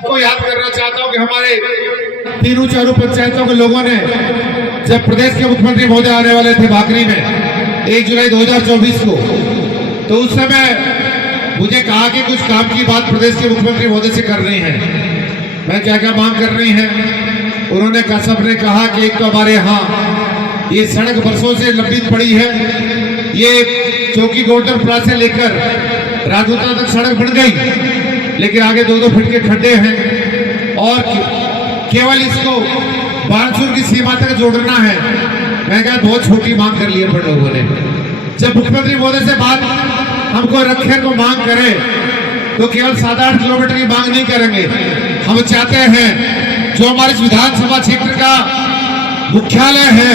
सबको याद करना चाहता हूं कि हमारे तीनों चारों पंचायतों के लोगों ने जब प्रदेश के मुख्यमंत्री महोदय आने वाले थे भाकरी में 1 जुलाई 2024 को, तो उस समय मुझे कहा कि कुछ काम की बात प्रदेश के मुख्यमंत्री महोदय से करनी है। मैं क्या क्या मांग करनी है, उन्होंने सबने कहा कि एक तो हमारे यहाँ ये सड़क बरसों से लंबित पड़ी है। ये चौकी गोवर्धनपुरा से लेकर राजूता तक सड़क बन गई, लेकिन आगे 2-2 फीट के खड्डे हैं और केवल इसको बानसूर की सीमा तक जोड़ना है। मैं कहा बहुत छोटी मांग कर ली है लोगों ने। जब मुख्यमंत्री महोदय से बात हमको रखे को मांग करें तो केवल 7-8 किलोमीटर की मांग नहीं करेंगे। हम चाहते हैं जो हमारे विधानसभा क्षेत्र का मुख्यालय है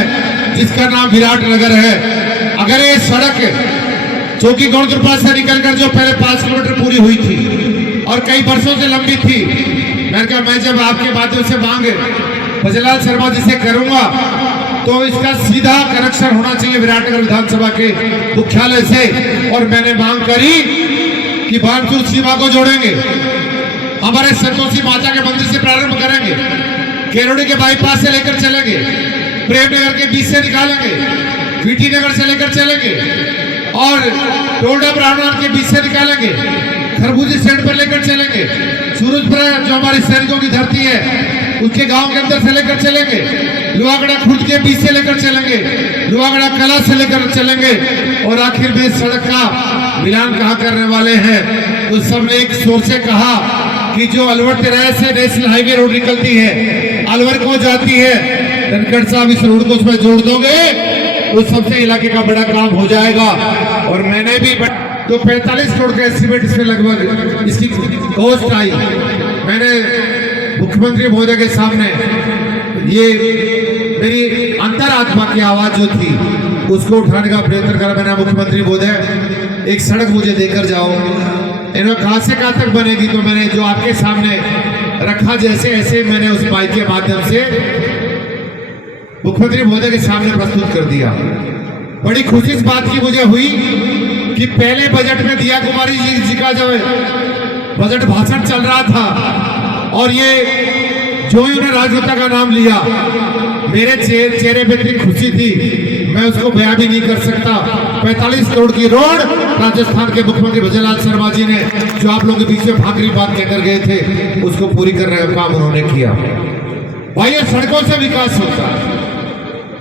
जिसका नाम विराटनगर है, अगर ये सड़क चौकी गोवर्धनपुरा से निकलकर जो पहले 5 किलोमीटर पूरी हुई थी और कई वर्षों से लंबी थी, मैंने कहा मैं जब आपके माध्यम से मांग भजनलाल शर्मा जी से करूंगा तो इसका सीधा कनेक्शन होना चाहिए विराटनगर विधानसभा के मुख्यालय से। और मैंने मांग करी कि बानसूर सीमा को जोड़ेंगे, हमारे संतोषी माता के मंदिर से प्रारंभ करेंगे, केरोड़ी के बाईपास से लेकर चलेंगे, प्रेमनगर के बीच से निकालेंगे, वीटी नगर से लेकर चलेंगे और टोल्डा ब्राह्मण के बीच से निकालेंगे, खरबूजी सेट पर लेकर चलेंगे, सूरजपुरा जो हमारी सैनिकों की धरती है उसके गांव के अंदर से लेकर चलेंगे, लुआगड़ा खुर्द के बीच से लेकर चलेंगे, लुआगड़ा कला से लेकर चलेंगे और आखिर में सड़क का मिलान कहाँ करने वाले हैं। तो सबने एक शोर से कहा कि जो अलवर तिराहे से नेशनल हाईवे रोड निकलती है, अलवर को जाती है, धनखड़ साहब इस रोड को उसमें जोड़ दोगे तो सबसे इलाके का बड़ा काम हो जाएगा। और मैंने भी तो 45 करोड़ का एस्टिमेट इसमें लगभग इसकी कॉस्ट आई। मैंने मुख्यमंत्री महोदय के सामने ये मेरी अंतरात्मा की आवाज जो थी उसको उठाने का प्रयत्न करा। मैंने मुख्यमंत्री महोदय एक सड़क मुझे देकर जाओ, इन्हें कहां से कहां तक बनेगी। तो मैंने जो आपके सामने रखा जैसे ऐसे मैंने उस बाइक के माध्यम से मुख्यमंत्री महोदय के सामने प्रस्तुत कर दिया। बड़ी खुशी इस बात की मुझे हुई कि पहले बजट में दिया कुमारी जी का जब बजट भाषण चल रहा था और ये जो ही उन्हें राजनेता का नाम लिया, मेरे चेहरे पे इतनी खुशी थी मैं उसको बयां भी नहीं कर सकता। 45 करोड़ की रोड राजस्थान के मुख्यमंत्री भजनलाल शर्मा जी ने जो आप लोगों के बीच में भाकरी बात कहकर गए थे उसको पूरी करने का काम उन्होंने किया। भाई सड़कों से विकास होता है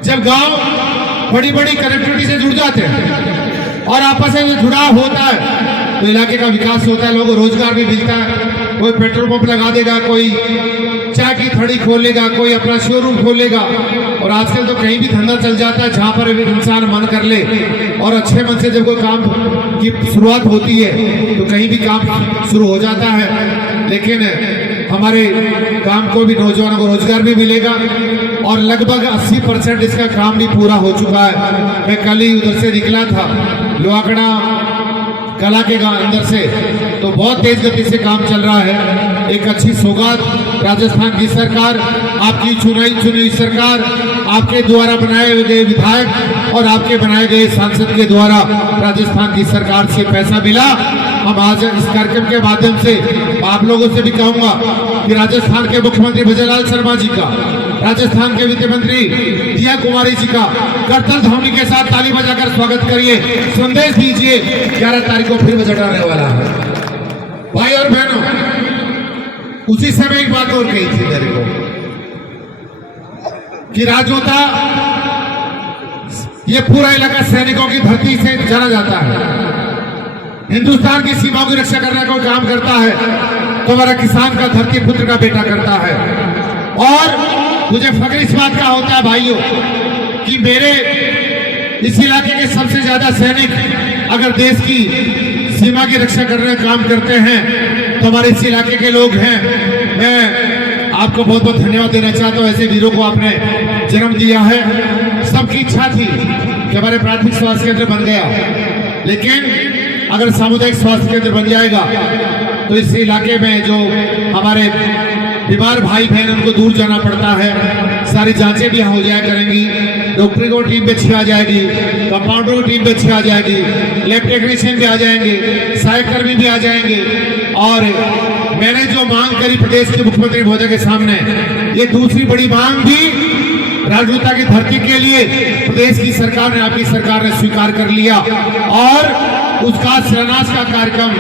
जब गांव बड़ी बड़ी कनेक्टिविटी से जुड़ जाते हैं और आपस में जुड़ाव होता है तो इलाके का विकास होता है, लोगों को रोजगार भी मिलता है। कोई पेट्रोल पंप लगा देगा, कोई चाय की थड़ी खोलेगा, कोई अपना शोरूम खोलेगा और आजकल तो कहीं भी धंधा चल जाता है जहां पर इंसान मन कर ले और अच्छे मन से जब कोई काम की शुरुआत होती है तो कहीं भी काम शुरू हो जाता है। लेकिन हमारे काम को भी नौजवानों को रोजगार भी मिलेगा और लगभग 80% इसका काम भी पूरा हो चुका है। मैं कल ही उधर से निकला था लुआगड़ा कला के अंदर से, तो बहुत तेज गति से काम चल रहा है। एक अच्छी सौगात राजस्थान की सरकार, आपकी चुनी सरकार, आपके द्वारा बनाए गए विधायक और आपके बनाए गए सांसद के द्वारा राजस्थान की सरकार से पैसा मिला। हम आज इस कार्यक्रम के माध्यम से आप लोगों से भी कहूंगा कि राजस्थान के मुख्यमंत्री भजनलाल शर्मा जी का, राजस्थान के वित्त मंत्री दिया कुमारी जी का करतल ध्वनि के साथ ताली बजाकर स्वागत करिए, संदेश दीजिए 11 तारीख को फिर बजट आने वाला है। भाई और बहनों, उसी समय एक बात और कही थी मेरे को कि राजोता ये पूरा इलाका सैनिकों की धरती से जाना जाता है। हिंदुस्तान की सीमाओं की रक्षा करने का काम करता है तो हमारा किसान का धरती पुत्र का बेटा करता है। और मुझे फख्र इस बात का होता है भाइयों कि मेरे इस इलाके के सबसे ज्यादा सैनिक अगर देश की सीमा की रक्षा करने का काम करते हैं तो हमारे इस इलाके के लोग हैं। मैं आपको बहुत बहुत धन्यवाद देना चाहता हूँ, ऐसे वीरों को आपने जन्म दिया है। सबकी इच्छा थी कि हमारे प्राथमिक स्वास्थ्य केंद्र बन गया, लेकिन अगर सामुदायिक स्वास्थ्य केंद्र बन जाएगा तो इस इलाके में जो हमारे बीमार भाई बहन उनको दूर जाना पड़ता है, सारी जांचें भी हो जाया करेंगी, डॉक्टरी को टीम भी अच्छी आ जाएगी, कंपाउंडर की टीम भी अच्छी आ जाएगी, लैब टेक्नीशियन भी आ जाएंगे, सहायक कर्मी भी आ जाएंगे। और मैंने जो मांग करी प्रदेश के मुख्यमंत्री महोदय के सामने, ये दूसरी बड़ी मांग भी राजनीता की धरती के लिए प्रदेश की सरकार ने, आपकी सरकार ने स्वीकार कर लिया और उसका शिलान्यास का कार्यक्रम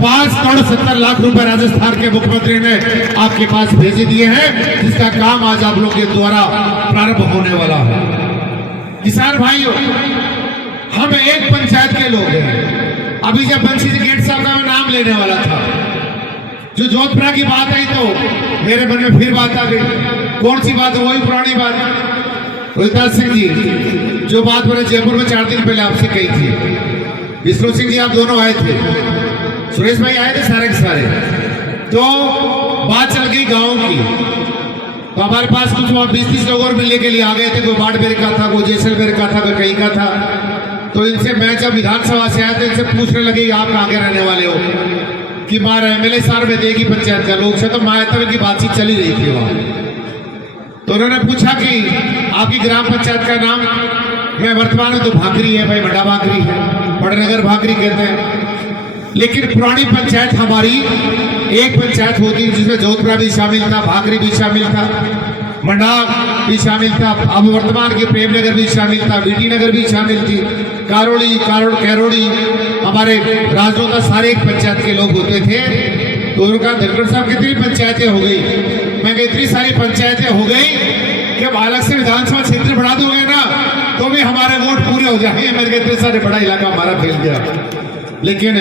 5,70,00,000 रुपए राजस्थान के मुख्यमंत्री ने आपके पास भेजे दिए हैं, जिसका काम आज आप लोगों के द्वारा प्रारंभ होने वाला है। किसान भाइयों, हम एक पंचायत के लोग हैं। अभी जब बंसी गेट साहब का मैं नाम लेने वाला था, जो जोधपुरा की बात आई तो मेरे मन में फिर बात आ गई। कौन सी बात? वही पुरानी बात। रोहिताज सिंह जी, जो बात मैंने जयपुर में 4 दिन पहले आपसे कही थी, विष्णु सिंह जी आप दोनों आए थे, सुरेश भाई आए थे, सारे के सारे। तो बात चल गई गांव की, तो हमारे पास कुछ 20-30 लोग और मिलने के लिए आ गए थे। कोई बाड़मेर का था, कोई जैसलमेर का था, कोई कहीं का था। तो इनसे मैं जब विधानसभा से आया तो इनसे पूछने लगे आप कहाँ के रहने वाले हो, कि मार MLA सार में देगी पंचायत का लोग से। तो मायातव की बातचीत चली रही थी वहां। तो उन्होंने पूछा कि आपकी ग्राम पंचायत का नाम? मैं वर्तमान में तो भाकरी है भाई, बड़ा भाकरी है, बड़नगर भाकरी कहते हैं। लेकिन पुरानी पंचायत हमारी एक पंचायत होती जिसमें जोधपुरा भी शामिल था, भाकरी भी शामिल था, मंडा भी शामिल था, अब वर्तमान के प्रेमनगर भी शामिल था, बीटी नगर भी शामिल थी, कारोड़ी कैरोड़ी, हमारे राजनोता, सारे एक पंचायत के लोग होते थे। तो उनका धनखड़ साहब कितनी पंचायतें हो गई? मैं इतनी सारी पंचायतें हो गई कि अब अलग से विधानसभा क्षेत्र बढ़ा दोगे ना तो भी हमारे वोट पूरे हो जाएंगे। मेरे इतने सारे बड़ा इलाका हमारा फैल गया। लेकिन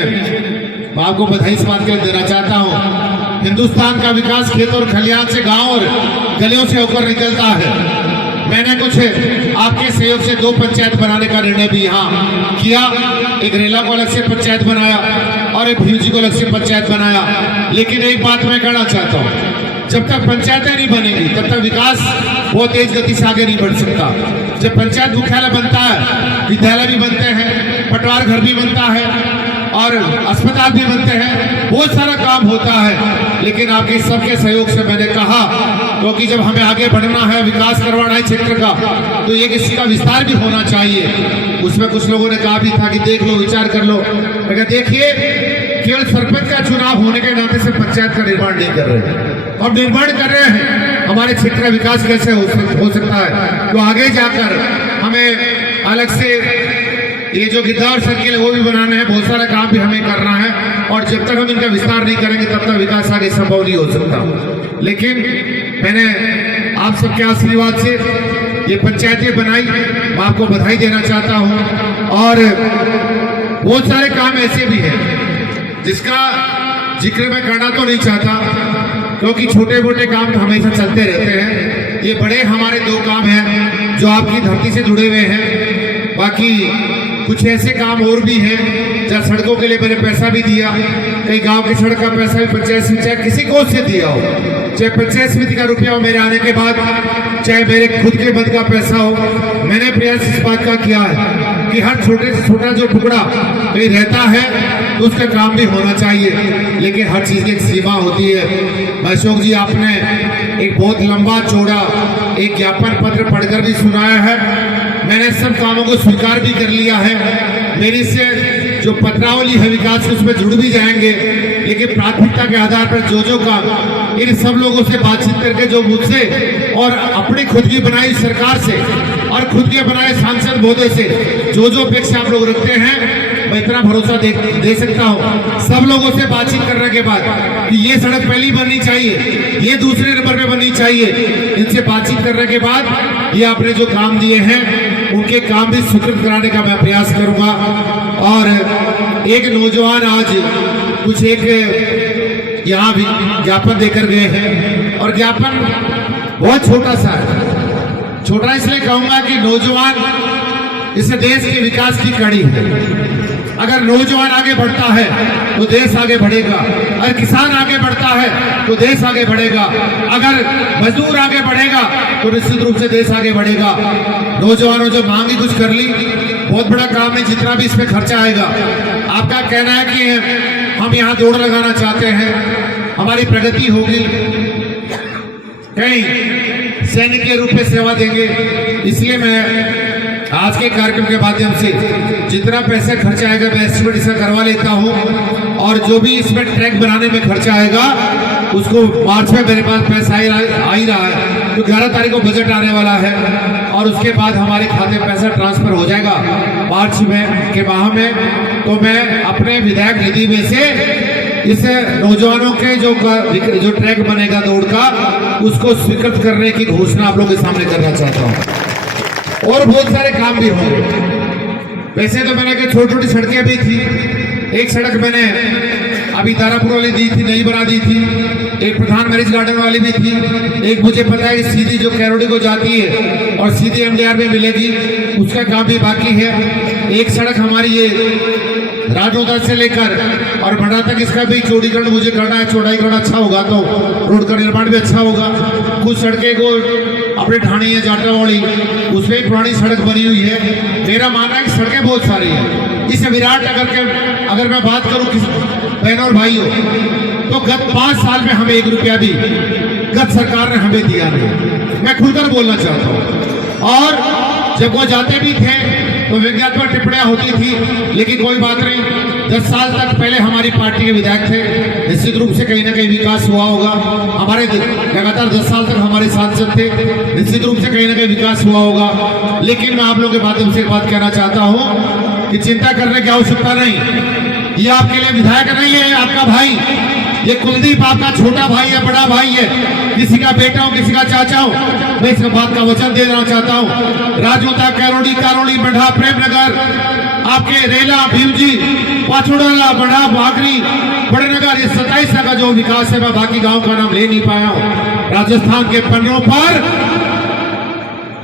मैं आपको बधाई इस बात के लिए देना चाहता हूँ, हिंदुस्तान का विकास खेत और खलिहान से, गांव और गलियों से होकर निकलता है। मैंने कुछ आपके सहयोग से 2 पंचायत बनाने का निर्णय भी यहाँ किया। एक रेला को अलग से पंचायत बनाया और एक भीजी को अलग से पंचायत बनाया। लेकिन एक बात मैं कहना चाहता हूँ, जब तक पंचायतें नहीं बनेंगी तब तक विकास बहुत तेज गति से आगे नहीं बढ़ सकता। जब पंचायत मुख्यालय बनता है, विद्यालय भी बनते हैं, पटवार घर भी बनता है और अस्पताल भी बनते हैं, बहुत सारा काम होता है। लेकिन आपके सबके सहयोग से मैंने कहा, क्योंकि जब हमें आगे बढ़ना है, विकास करवाना है क्षेत्र का, तो एक इसका विस्तार भी होना चाहिए। उसमें कुछ लोगों ने कहा भी था कि देख लो, विचार कर लो। मैं देखिए, केवल सरपंच का चुनाव होने के नाते से पंचायत का निर्माण नहीं कर रहे, हम निर्माण कर रहे हैं हमारे क्षेत्र का विकास कैसे हो सकता है। तो आगे जाकर हमें अलग से ये जो गिद्धार सर्किल है वो भी बनाना है, बहुत सारा काम भी हमें करना है। और जब तक हम इनका विस्तार नहीं करेंगे तब तक विकास आगे संभव नहीं हो सकता। लेकिन मैंने आप सबके आशीर्वाद से ये पंचायतें बनाई, मैं आपको बधाई देना चाहता हूँ। और बहुत सारे काम ऐसे भी हैं जिसका जिक्र मैं करना तो नहीं चाहता, क्योंकि छोटे मोटे काम हमेशा चलते रहते हैं। ये बड़े हमारे 2 काम हैं जो आपकी धरती से जुड़े हुए हैं। बाकी कुछ ऐसे काम और भी हैं जहाँ सड़कों के लिए मैंने पैसा भी दिया, कई गांव की सड़क का पैसा भी पंचायत समिति, चाहे किसी को से दिया हो, चाहे पंचायत समिति का रुपया हो मेरे आने के बाद, चाहे मेरे खुद के मद का पैसा हो। मैंने प्रयास इस बात का किया है कि हर छोटे से छोटा जो टुकड़ा कहीं रहता है तो उसका काम भी होना चाहिए। लेकिन हर चीज की एक सीमा होती है। अशोक जी, आपने एक बहुत लंबा चौड़ा एक ज्ञापन पत्र पढ़कर भी सुनाया है। मैंने सब कामों को स्वीकार भी कर लिया है। मेरी से जो पत्रावली है विकास की उसमें जुड़ भी जाएंगे। लेकिन प्राथमिकता के आधार पर जो काम इन सब लोगों से बातचीत करके, जो मुझसे और अपनी खुद की बनाई सरकार से और खुद के बनाए सांसद महोदय से जो अपेक्षा आप लोग रखते हैं, मैं इतना भरोसा दे सकता हूँ सब लोगों से बातचीत करने के बाद कि ये सड़क पहली बननी चाहिए, ये दूसरे नंबर पे बननी चाहिए। इनसे बातचीत करने के बाद ये आपने जो काम दिए हैं उनके काम भी स्वीकृत कराने का मैं प्रयास करूंगा। और एक नौजवान आज कुछ एक यहाँ भी ज्ञापन देकर गए हैं, और ज्ञापन बहुत छोटा सा है। छोटा इसलिए कहूंगा कि नौजवान इस देश के विकास की कड़ी है। अगर नौजवान आगे बढ़ता है तो देश आगे बढ़ेगा, अगर किसान आगे बढ़ता है तो देश आगे बढ़ेगा, अगर मजदूर आगे बढ़ेगा तो निश्चित रूप से देश आगे बढ़ेगा। नौजवानों जो मांगी कुछ कर ली, बहुत बड़ा काम है, जितना भी इसमें खर्चा आएगा। आपका कहना है कि हम यहाँ दौड़ लगाना चाहते हैं, हमारी प्रगति होगी, कहीं सैनिक के रूप में सेवा देंगे। इसलिए मैं आज के कार्यक्रम के माध्यम से जितना पैसा खर्चा आएगा मैं एस्टिमेट इसका करवा लेता हूं, और जो भी इसमें ट्रैक बनाने में खर्चा आएगा उसको मार्च में मेरे पास पैसा आ ही रहा है, तो 11 तारीख को बजट आने वाला है और उसके बाद हमारे खाते में पैसा ट्रांसफर हो जाएगा मार्च में के माह में। तो मैं अपने विधायक निधि में से इस नौजवानों के जो ट्रैक बनेगा दौड़ का, उसको स्वीकृत करने की घोषणा आप लोगों के सामने करना चाहता हूँ। और बहुत सारे काम भी होंगे। वैसे तो मैंने छोटी छोटी सड़कें भी थी। एक सड़क मैंने अभी तारापुर वाली दी थी, नई बना दी थी। एक प्रधान मैरिज गार्डन वाली भी थी। एक मुझे पता है कि सीधी जो कैरोडी को जाती है और सीधी एमडीआर में मिलेगी, उसका काम भी बाकी है। एक सड़क हमारी ये राजोदा से लेकर और भंडा तक, इसका भी चौड़ीकरण मुझे करना है। चौड़ाईकरण अच्छा होगा तो रोड का निर्माण भी अच्छा होगा। कुछ सड़कें को अपने ढाणी है जाटावाड़ी, उसमें पुरानी सड़क बनी हुई है। मेरा मानना है कि सड़कें बहुत सारी हैं। इस विराट नगर के अगर मैं बात करूं किस बहनों और भाइयों, तो गत 5 साल में हमें 1 रुपया भी गत सरकार ने हमें दिया नहीं। मैं खुलकर बोलना चाहता हूं। और जब वो जाते भी थे तो व्यंग्यात्मक टिप्पणियां होती थी, लेकिन कोई बात नहीं। 10 साल तक पहले हमारी पार्टी के विधायक थे, निश्चित रूप से कहीं ना कहीं विकास हुआ होगा। हमारे लगातार 10 साल तक हमारे सांसद थे, निश्चित रूप से कहीं ना कहीं विकास हुआ होगा। लेकिन मैं आप लोगों के माध्यम से एक बात कहना चाहता हूं कि चिंता करने की आवश्यकता नहीं। ये आपके लिए विधायक नहीं है, आपका भाई। ये कुलदीप आपका छोटा भाई है, बड़ा भाई है, किसी का बेटा हो, किसी का चाचा हो। मैं इस बात का वचन दे देना चाहता हूँ। राजोदा, कैरोडी, कारोली, बंडा, प्रेमनगर, आपके रेला, भीमजी, पाचोड़ाला, बंडा, भागरी, बड़े नगर, ये 27 का जो विकास है, मैं बाकी गांव का नाम ले नहीं पाया हूँ। राजस्थान के पन्नों पर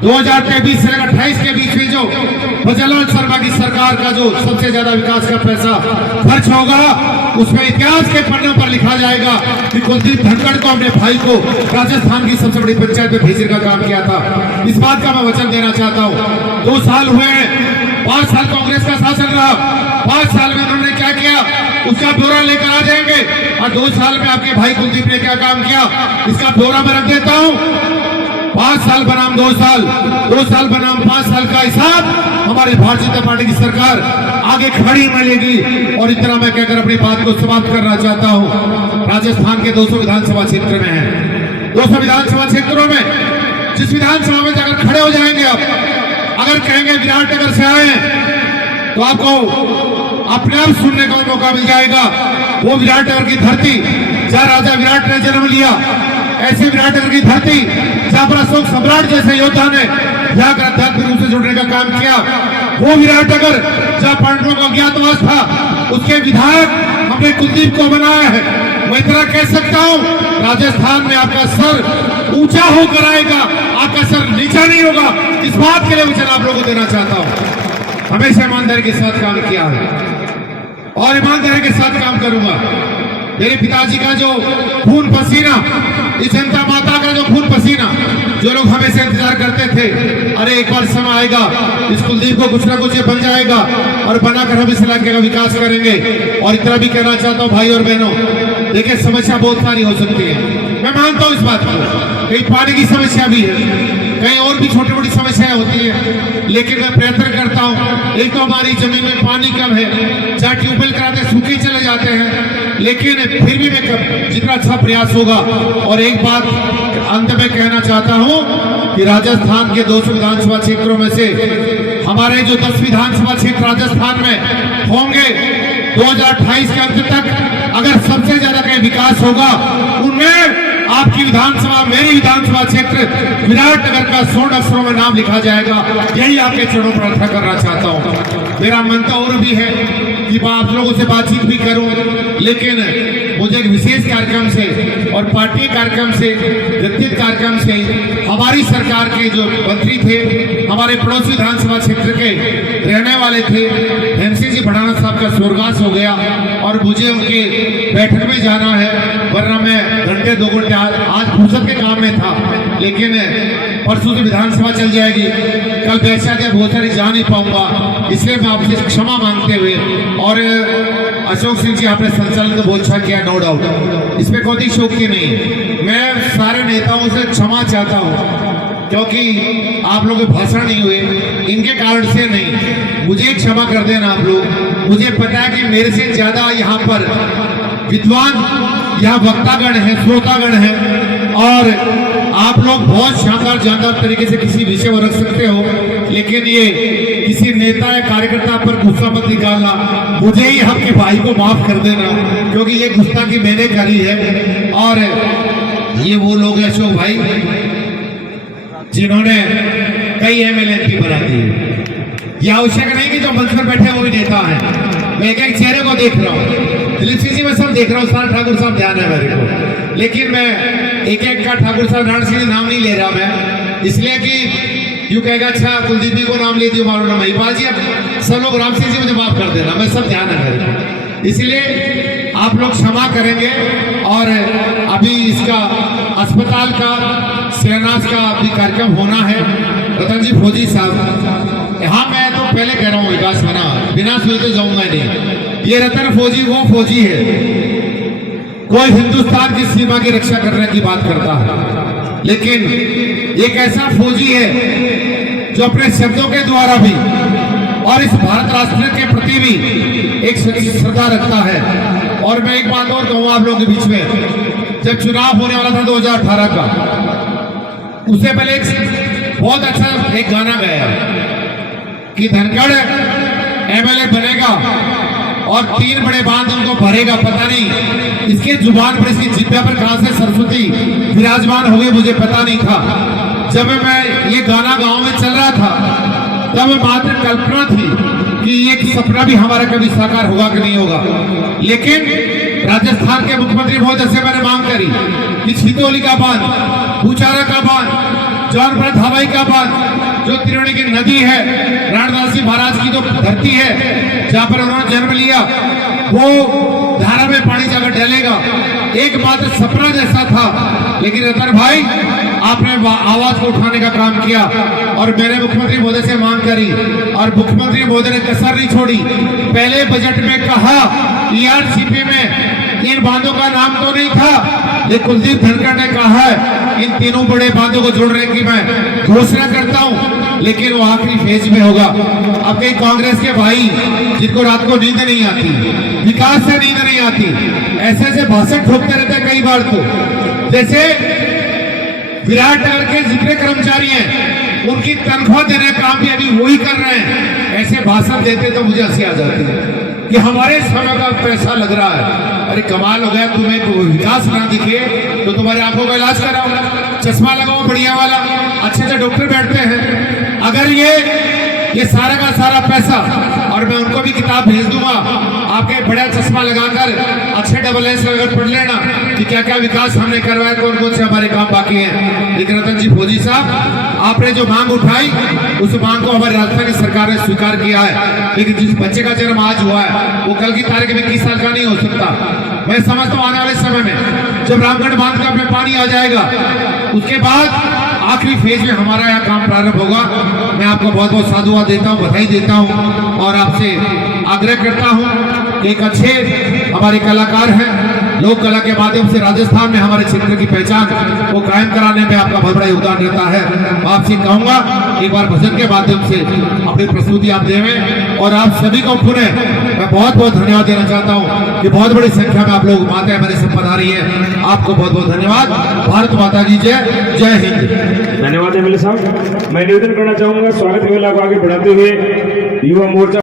2023 से 28 के बीच में जो भजनलाल शर्मा की सरकार का जो सबसे ज्यादा विकास का पैसा खर्च होगा, उसमें इतिहास के पन्नों पर लिखा जाएगा कि कुलदीप धनखड़ को, अपने भाई को, राजस्थान की सबसे बड़ी पंचायत में भेजने का काम किया था। इस बात का मैं वचन देना चाहता हूँ। 2 साल हुए हैं, 5 साल कांग्रेस का शासन रहा। 5 साल में उन्होंने क्या किया, उसका ब्यौरा लेकर आ जाएंगे। और 2 साल में आपके भाई कुलदीप ने क्या काम किया, इसका ब्यौरा मैं रख देता हूँ। 5 साल बनाम 2 साल, 2 साल बनाम 5 साल का हिसाब हमारे भारतीय जनता पार्टी की सरकार आगे खड़ी मिलेगी। और इतना मैं कहकर अपनी बात को समाप्त करना चाहता हूं। राजस्थान के 200 विधानसभा क्षेत्र में है। 200 विधानसभा क्षेत्रों में जिस विधानसभा में जाकर खड़े हो जाएंगे आप, अगर कहेंगे विराटनगर से आए हैं, तो आपको अपने आप सुनने का मौका मिल जाएगा। वो विराटनगर की धरती जहाँ राजा विराट ने जन्म लिया, ऐसी विराटनगर की धरती जहां पर अशोक सम्राट जैसे योद्धा ने जाकर आध्यात्मिक रूप से जुड़ने का काम किया, वो विराटनगर जहां पांडवों का अज्ञातवास था, उसके विधायक हमने कुलदीप को बनाया है। मैं इतना कह सकता हूं, राजस्थान में आपका सर ऊंचा होकर आएगा, आपका सर नीचा नहीं होगा। इस बात के लिए वचन आप लोगों को देना चाहता हूं। हमेशा ईमानदारी के साथ काम किया है और ईमानदारी के साथ काम करूंगा। मेरे पिताजी का जो खून पसीना, इस जनता माता का जो खून पसीना, जो लोग हमेशा इंतजार करते थे, अरे एक बार समय आएगा, इस कुलदीप को कुछ ना कुछ बन जाएगा और बनाकर हम इस इलाके का विकास करेंगे। और इतना भी कहना चाहता हूँ भाई और बहनों, देखिए समस्या बहुत सारी हो सकती है, मैं मानता हूँ इस बात को। कहीं पानी की समस्या भी है, कहीं और भी छोटी मोटी समस्याएं होती है, लेकिन मैं प्रयत्न करता हूँ। एक तो हमारी जमीन में पानी कम है, जहाँ ट्यूबवेल कराते सूखे चले जाते हैं, लेकिन फिर भी मैं जितना अच्छा प्रयास होगा। और एक बात अंत में कहना चाहता हूं कि राजस्थान के 200 विधानसभा क्षेत्रों में से हमारे जो 10 विधानसभा क्षेत्र राजस्थान में होंगे, 2028 के अंत तक अगर सबसे ज्यादा कहीं विकास होगा, उनमें आपकी विधानसभा, मेरी विधानसभा क्षेत्र विराटनगर का स्वर्ण अक्षरों में नाम लिखा जाएगा। यही आपके चरणों पर प्रार्थना करना चाहता हूं। मेरा मन तो और भी है कि मैं आप लोगों से बातचीत भी करूं, लेकिन मुझे एक विशेष कार्यक्रम से और पार्टी कार्यक्रम से, व्यक्तिगत कार्यक्रम से, हमारी सरकार के जो मंत्री थे, हमारे पड़ोसी विधानसभा क्षेत्र के रहने वाले थे, MC जी भड़ाना साहब का स्वर्गवास हो गया और मुझे उनके बैठक में जाना है, वरना मैं घंटे 2 घंटे आज फुर्सत के काम में था, लेकिन परसों से विधानसभा चल जाएगी। कल बैठा के बहुत सारी जा नहीं पाऊंगा, इसलिए मैं आपसे क्षमा मांगते हुए, और अशोक सिंह जी आपने संचालन तो बहुत अच्छा किया, नो डाउट, इसमें कोई शौक की नहीं। मैं सारे नेताओं से क्षमा चाहता हूँ, क्योंकि आप लोग के भाषण नहीं हुए, इनके कारण से नहीं, मुझे क्षमा कर देना आप लोग। मुझे पता है कि मेरे से ज्यादा यहाँ पर विद्वान यहाँ वक्तागण हैं, श्रोतागण हैं, और आप लोग बहुत शानदार जानदार तरीके से किसी विषय को रख सकते हो, लेकिन ये किसी नेता या कार्यकर्ता पर गुस्सा मत निकालना। मुझे ही आपके भाई को माफ कर देना, क्योंकि ये गुस्ताखी मैंने करी है। और ये वो लोग हैं अशोक भाई जिन्होंने कई MLA बना दिए। यह आवश्यक नहीं कि जो मंच पर बैठे वो भी नेता है। मैं एक एक चेहरे को देख रहा हूँ, दिलीप सिंह जी मैं सब देख रहा हूँ, सारा ठाकुर साहब ध्यान है मेरे को, लेकिन मैं एक एक का ठाकुर साहब नारायण सिंह नाम नहीं ले रहा मैं, इसलिए कि यूं कहेगा अच्छा कुलदीप जी को नाम ले दियो, मारो नाम महिपाल जी, अब सब लोग राम सिंह जी मुझे माफ कर देना, मैं सब ध्यान है मेरे को, इसलिए आप लोग क्षमा करेंगे। और अभी इसका अस्पताल का शिलान्यास का भी कार्यक्रम होना है। रतन जी फौजी साहब, हाँ मैं तो पहले कह रहा हूँ विकास बना, बिना सुने तो जाऊंगा नहीं। ये रतन फौजी वो फौजी है, कोई हिंदुस्तान की सीमा की रक्षा करने की बात करता है, लेकिन एक ऐसा फौजी है जो अपने शब्दों के द्वारा भी और इस भारत राष्ट्र के प्रति भी एक श्रद्धा रखता है। और मैं एक बात और कहूँ आप लोगों के बीच में, जब चुनाव होने वाला था 2018 का, उससे पहले एक बहुत अच्छा एक गाना गाया कि धनखड़ MLA बनेगा और 3 बड़े बांध उनको भरेगा, पता नहीं इसके जुबान पर, इसकी जिब्बे पर कहां से सरस्वती विराजमान हो गई मुझे पता नहीं था। जब मैं ये गाना गांव में चल रहा था तब मात्र कल्पना थी कि ये सपना भी हमारा कभी साकार होगा कि नहीं होगा, लेकिन राजस्थान के मुख्यमंत्री महोदय से मैंने मांग करी कि छितौली का बांध, पूचारा का बांध, जौनपुर हवाई का बांध, जो त्रिवेणी की नदी है, राणदास जी महाराज की जो धरती है जहाँ पर उन्होंने जन्म लिया, वो धारा में पानी जाकर डलेगा, एकमात्र सपना जैसा था। लेकिन रतन भाई आपने आवाज को उठाने का काम किया और मैंने मुख्यमंत्री महोदय से मांग करी और मुख्यमंत्री महोदय ने कसर नहीं छोड़ी। पहले बजट में कहा ERCP में इन बांधों का नाम तो नहीं था, लेकिन कुलदीप धनखड़ ने कहा है इन तीनों बड़े बांधों को जोड़ने की मैं घोषणा करता हूं, लेकिन वो आखिरी फेज में होगा। अब कई कांग्रेस के भाई जिनको रात को नींद नहीं आती, विकास से नींद नहीं आती, ऐसे ऐसे भाषण ठोकते रहते कई बार, तो जैसे विराट नगर के जितने कर्मचारी हैं उनकी तनख्वाह देने का काम भी अभी वही कर रहे हैं, ऐसे भाषण देते तो मुझे हंसी आ जाती है कि हमारे समय का पैसा लग रहा है। अरे कमाल हो गया, तुम्हें विकास ना दिखे तो तुम्हारे आंखों का इलाज कराओ, चश्मा लगाओ बढ़िया वाला, अच्छे अच्छे डॉक्टर बैठते हैं। अगर ये सारा का सारा पैसा, और मैं उनको भी किताब भेज दूंगा, आपके बड़ा चश्मा लगाकर अच्छे AA अगर पढ़ लेना कि क्या क्या विकास हमने करवाया, कौन कौन से हमारे काम बाकी हैं। लेकिन रतन जी फौजी साहब, आपने जो मांग उठाई उस मांग को हमारी राजस्थान की सरकार ने स्वीकार किया है, लेकिन जिस बच्चे का जन्म आज हुआ है वो कल की तारीख में 21 साल का नहीं हो सकता। मैं समझता हूँ आने वाले समय में जब रामगढ़ बांध का में पानी आ जाएगा, उसके बाद आखिरी फेज में हमारा यहाँ काम प्रारंभ होगा। मैं आपको बहुत बहुत साधुवाद देता हूँ, बधाई देता हूँ और आपसे आग्रह करता हूँ कि एक अच्छे हमारे कलाकार हैं, लोक कला के माध्यम से राजस्थान में हमारे क्षेत्र की पहचान को कायम कराने में आपका बहुत बड़ा योगदान रहता है। आपसे कहूंगा एक बार भजन के माध्यम से अपनी प्रस्तुति आप देवें और आप सभी को पुनः मैं बहुत बहुत धन्यवाद देना चाहता हूँ कि बहुत बड़ी संख्या में आप लोग माता हमारे सब पधारी है। आपको बहुत बहुत धन्यवाद। भारत माता की जय, जय हिंद। धन्यवाद MLA साहब। मैं निवेदन करना चाहूंगा स्वागत मेला को आगे बढ़ाते हुए युवा मोर्चा